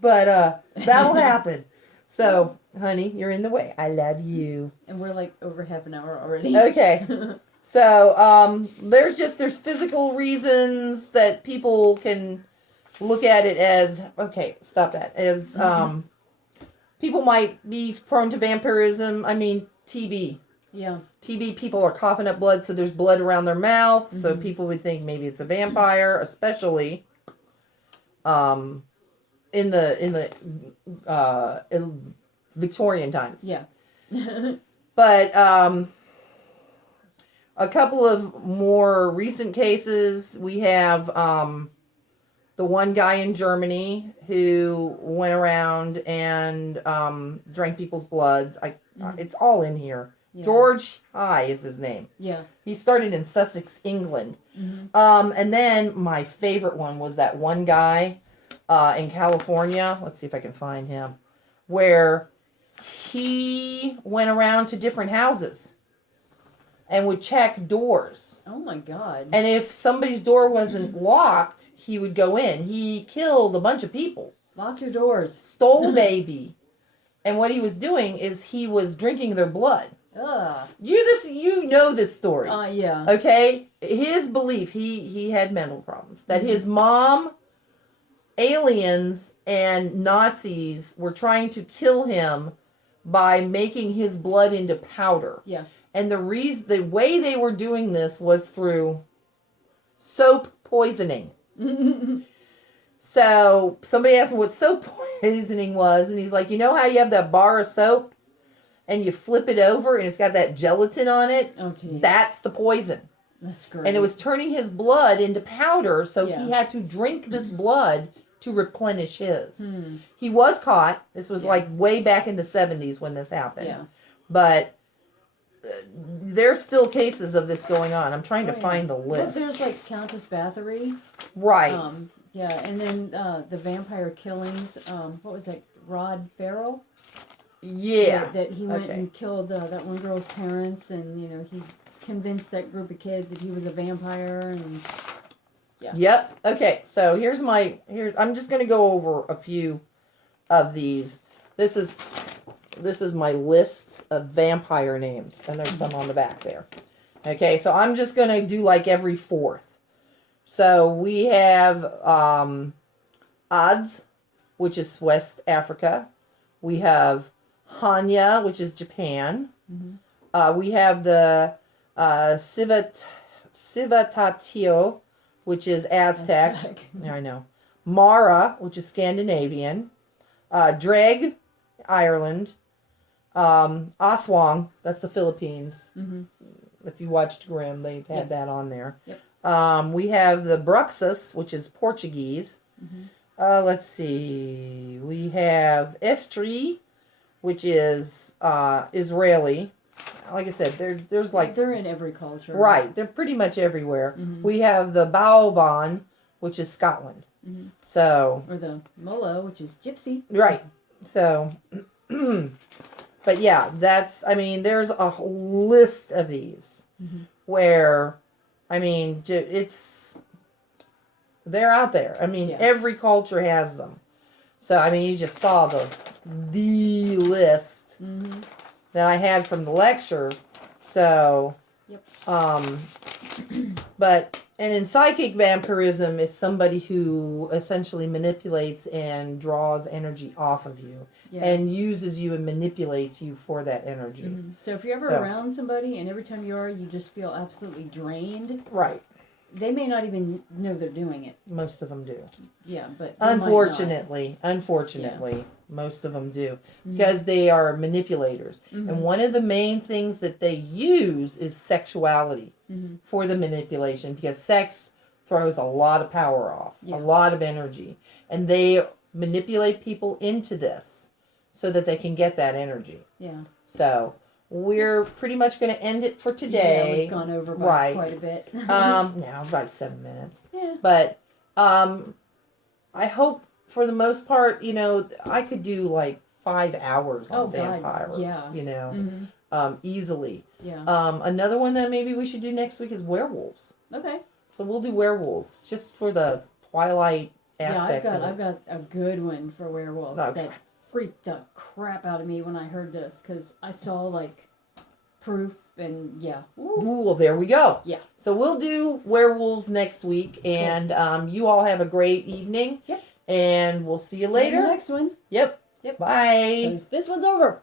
But that'll happen. So, honey, you're in the way. I love you. And we're like over half an hour already. Okay. So, there's physical reasons that people can look at it as, okay, stop that. As, people might be prone to vampirism. I mean, TB. Yeah. TB, people are coughing up blood, so there's blood around their mouth. So people would think maybe it's a vampire, especially in Victorian times. Yeah. But a couple of more recent cases, we have the one guy in Germany who went around and drank people's bloods. It's all in here. Yeah. George High is his name. Yeah. He started in Sussex, England. And then my favorite one was that one guy in California. Let's see if I can find him. Where he went around to different houses and would check doors. Oh my God. And if somebody's door wasn't locked, he would go in. He killed a bunch of people. Lock your doors. Stole a baby. And what he was doing is he was drinking their blood. Ugh. You know this story. Yeah. Okay? His belief, he had mental problems. That his mom, aliens, and Nazis were trying to kill him by making his blood into powder. Yeah. And the way they were doing this was through soap poisoning. So somebody asked him what soap poisoning was, and he's like, you know how you have that bar of soap and you flip it over and it's got that gelatin on it? Oh, geez. That's the poison. That's great. And it was turning his blood into powder, so Yeah. he had to drink this blood to replenish his. He was caught. This was like way back in the 70s when this happened. Yeah. But there's still cases of this going on. I'm trying to find the list. But there's like Countess Bathory. Right. Yeah, and then the vampire killings. What was that? Rod Farrell. Yeah. That he went and killed that one girl's parents, and he convinced that group of kids that he was a vampire, and yeah. Yep. Okay. So here's I'm just going to go over a few of these. This is my list of vampire names, and there's some on the back there. Okay. So I'm just going to do like every fourth. So we have Odds, which is West Africa. We have Hanya, which is Japan. We have the Civitatio, which is Aztec. Yeah, I know. Mara, which is Scandinavian. Dreg, Ireland. Aswang, that's the Philippines. If you watched Grimm, they've had that on there. Yep. We have the Bruxus, which is Portuguese. Let's see. We have Estri, which is Israeli. Like I said, there's like... They're in every culture. Right. They're pretty much everywhere. We have the Baoban, which is Scotland. So... Or the Mullah, which is Gypsy. Right. So... But yeah, there's a list of these where... they're out there. Every culture has them. So, you just saw the list that I had from the lecture. So, and in psychic vampirism, it's somebody who essentially manipulates and draws energy off of you and uses you and manipulates you for that energy. So if you're ever around somebody and every time you just feel absolutely drained. Right. They may not even know they're doing it. Most of them do. Yeah, but unfortunately, most of them do because they are manipulators. And one of the main things that they use is sexuality for the manipulation, because sex throws a lot of power off, a lot of energy, and they manipulate people into this so that they can get that energy. Yeah. So we're pretty much going to end it for today. Yeah, we've gone over by quite a bit. Now about 7 minutes. Yeah. But I hope for the most part, I could do like 5 hours on vampires. Yeah. Easily. Yeah. Another one that maybe we should do next week is werewolves. Okay. So we'll do werewolves just for the Twilight aspect of it. I've got a good one for werewolves Okay. that freaked the crap out of me when I heard this because I saw like proof and yeah. Ooh, well, there we go. Yeah. So we'll do werewolves next week, and you all have a great evening. Yep. And we'll see you See you in later. the next one. Yep. Yep. Bye. 'Cause this one's over.